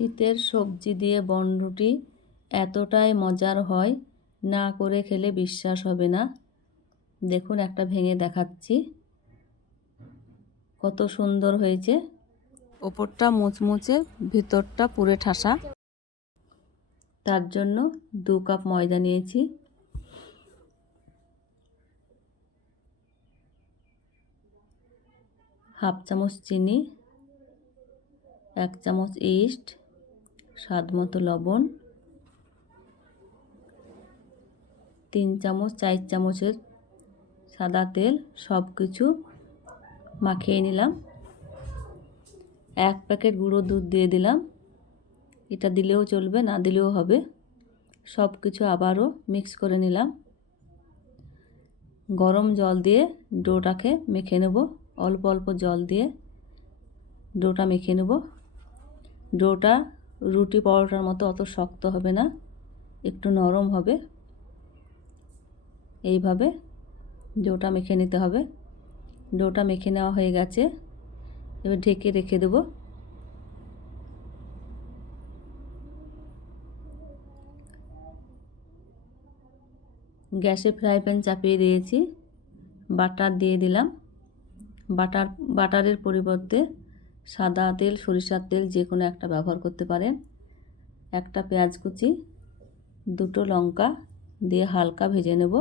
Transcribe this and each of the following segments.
শীতের সবজি দিয়ে বনরুটি এতটাই মজার হয়, না করে খেলে বিশ্বাস হবে না। দেখুন, একটা ভেঙে দেখাচ্ছি। কত সুন্দর হয়েছে। ওপরটা মুচমুচে, ভিতরটা পুরে ঠাসা। তার জন্য দু কাপ ময়দা নিয়েছি। হাফ চামচ চিনি, এক চামচ ইস্ট স্বাদ মতো লবণ, তিন চামচ, চার চামচের সাদা তেল সব কিছু মাখিয়ে নিলাম। এক প্যাকেট গুঁড়ো দুধ দিয়ে দিলাম। এটা দিলেও চলবে, না দিলেও হবে। সব কিছু আবারও মিক্স করে নিলাম। গরম জল দিয়ে ডোটাকে মেখে নেব। অল্প অল্প জল দিয়ে ডোটা মেখে নেব। ডোটা রুটি পরোটার মতো অত শক্ত হবে না, একটু নরম হবে। এইভাবে ডোটা মেখে নিতে হবে। ডোটা মেখে নেওয়া হয়ে গেছে। এবার ঢেকে রেখে দেব। গ্যাসে ফ্রাই প্যান চাপিয়ে দিয়েছি। বাটার দিয়ে দিলাম। বাটার, বাটারের পরিবর্তে সাদা তেল, সরিষার তেল যে কোনো একটা ব্যবহার করতে পারেন। একটা পেঁয়াজ কুচি, দুটো লঙ্কা দিয়ে হালকা ভেজে নেব।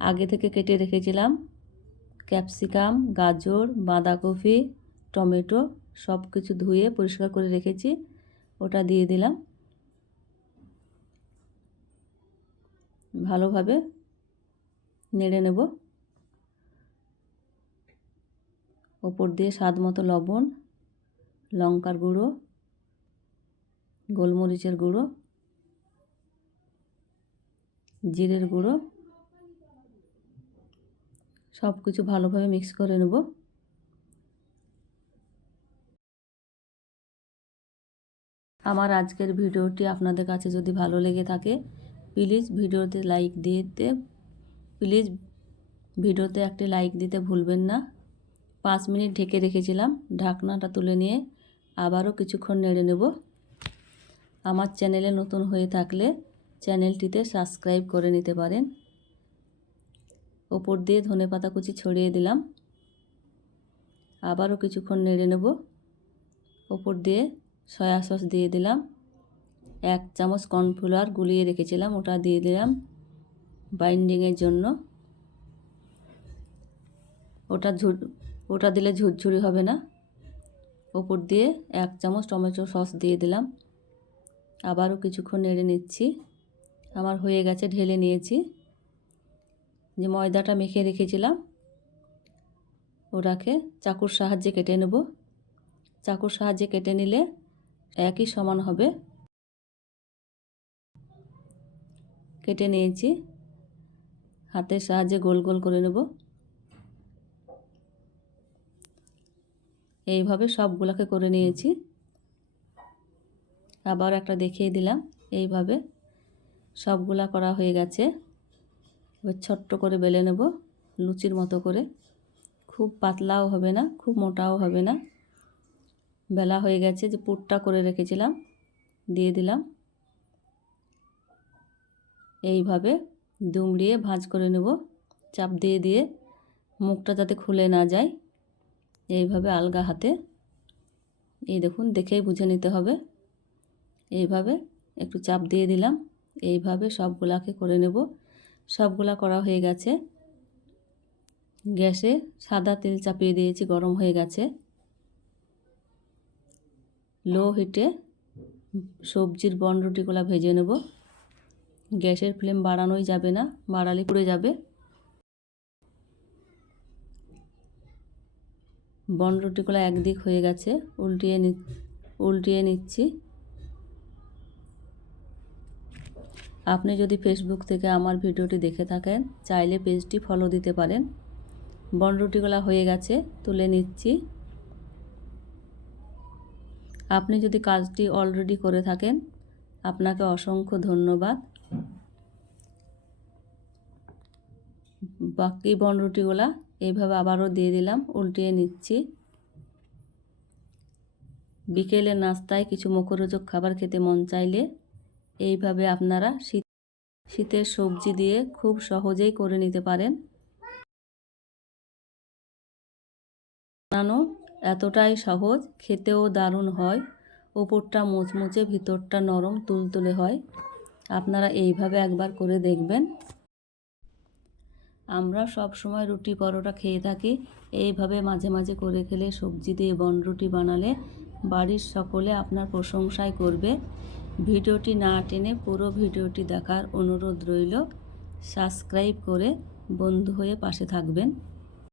আগে থেকে কেটে রেখেছিলাম ক্যাপসিকাম, গাজর, বাঁধাকপি, টমেটো সব কিছু ধুয়ে পরিষ্কার করে রেখেছি, ওটা দিয়ে দিলাম। ভালোভাবে নেড়ে নেব। ওপর দিয়ে স্বাদ মতো লবণ, লঙ্কার গুঁড়ো, গোলমরিচের গুঁড়ো, জিরের গুঁড়ো সব কিছু ভালোভাবে মিক্স করে নেব। আমার আজকের ভিডিওটি আপনাদের কাছে যদি ভালো লেগে থাকে, প্লিজ ভিডিওতে লাইক দিতে, প্লিজ ভিডিওতে একটি লাইক দিতে ভুলবেন না। পাঁচ মিনিট ঢেকে রেখেছিলাম। ঢাকনাটা তুলে নিয়ে আবারও কিছুক্ষণ নেড়ে নেব। আমার চ্যানেলে নতুন হয়ে থাকলে চ্যানেলটিতে সাবস্ক্রাইব করে নিতে পারেন। ওপর দিয়ে ধনে পাতা কুচি ছড়িয়ে দিলাম। আবারও কিছুক্ষণ নেড়ে নেব। ওপর দিয়ে সয়া সস দিয়ে দিলাম। এক চামচ কর্নফ্লাওয়ার গুলিয়ে রেখেছিলাম, ওটা দিয়ে দিলাম বাইন্ডিংয়ের জন্য। ওটা ওটা দিলে ঝুরঝুরি হবে না। ওপর দিয়ে এক চামচ টমেটো সস দিয়ে দিলাম। আবারও কিছুক্ষণ নেড়ে নিচ্ছি। আমার হয়ে গেছে, ঢেলে নিয়েছি। যে ময়দাটা মেখে রেখেছিলাম, ওটাকে চাকুর সাহায্যে কেটে নেব। চাকুর সাহায্যে কেটে নিলে একই সমান হবে। কেটে নিয়েছি। হাতের সাহায্যে গোল গোল করে নেব। এইভাবে সবগুলোকে করে নিয়েছি। আবার একটা দেখিয়ে দিলাম, এইভাবে সবগুলা করা হয়ে গেছে। এবার ছোট্ট করে বেলে নেব, লুচির মতো করে। খুব পাতলাও হবে না, খুব মোটাও হবে না। বেলা হয়ে গেছে যে পুরটা করে রেখেছিলাম, দিয়ে দিলাম। এইভাবে দুমড়িয়ে ভাঁজ করে নেব, চাপ দিয়ে দিয়ে মুখটা যাতে খুলে না যায়। এইভাবে আলগা হাতে, এই দেখুন দেখেই বুঝে নিতে হবে। এইভাবে একটু চাপ দিয়ে দিলাম। এইভাবে সবগুলাকে করে নেব। সবগুলা করা হয়ে গেছে। গ্যাসে সাদা তেল চাপিয়ে দিয়েছি, গরম হয়ে গেছে। লো হিটে সবজির বন রুটিগুলো ভেজে নেব। গ্যাসের ফ্লেম বাড়ানোই যাবে না, বাড়ালে পুড়ে যাবে। বন রুটিগুলো একদিক হয়ে গেছে, উল্টিয়ে নি, উল্টিয়ে নিচ্ছি। আপনি যদি ফেসবুক থেকে আমার ভিডিওটি দেখে থাকেন, চাইলে পেজটি ফলো দিতে পারেন। বনরুটিগুলো হয়ে গেছে, তুলে নিচ্ছি। আপনি যদি কাজটি অলরেডি করে থাকেন, আপনাকে অসংখ্য ধন্যবাদ। বাকি বনরুটিগুলা এইভাবে আবারও দিয়ে দিলাম, উল্টিয়ে নিচ্ছি। বিকেলে নাস্তায় কিছু মুখরোচক খাবার খেতে মন চাইলে এইভাবে আপনারা শীত শীতের সবজি দিয়ে খুব সহজেই করে নিতে পারেন। বানানো এতটাই সহজ, খেতেও দারুণ হয়। ওপরটা মুচমুচে, ভিতরটা নরম, তুলতুলে হয়। আপনারা এইভাবে একবার করে দেখবেন। আমরা সব সময় রুটি পরোটা খেয়ে থাকি। এইভাবে মাঝে মাঝে করে খেলে সবজি দিয়ে বনরুটি বানালে বাড়ির সকলে আপনার প্রশংসাই করবে। ভিডিওটি না টেনে পুরো ভিডিওটি দেখার অনুরোধ রইল। সাবস্ক্রাইব করে বন্ধু হয়ে পাশে থাকবেন।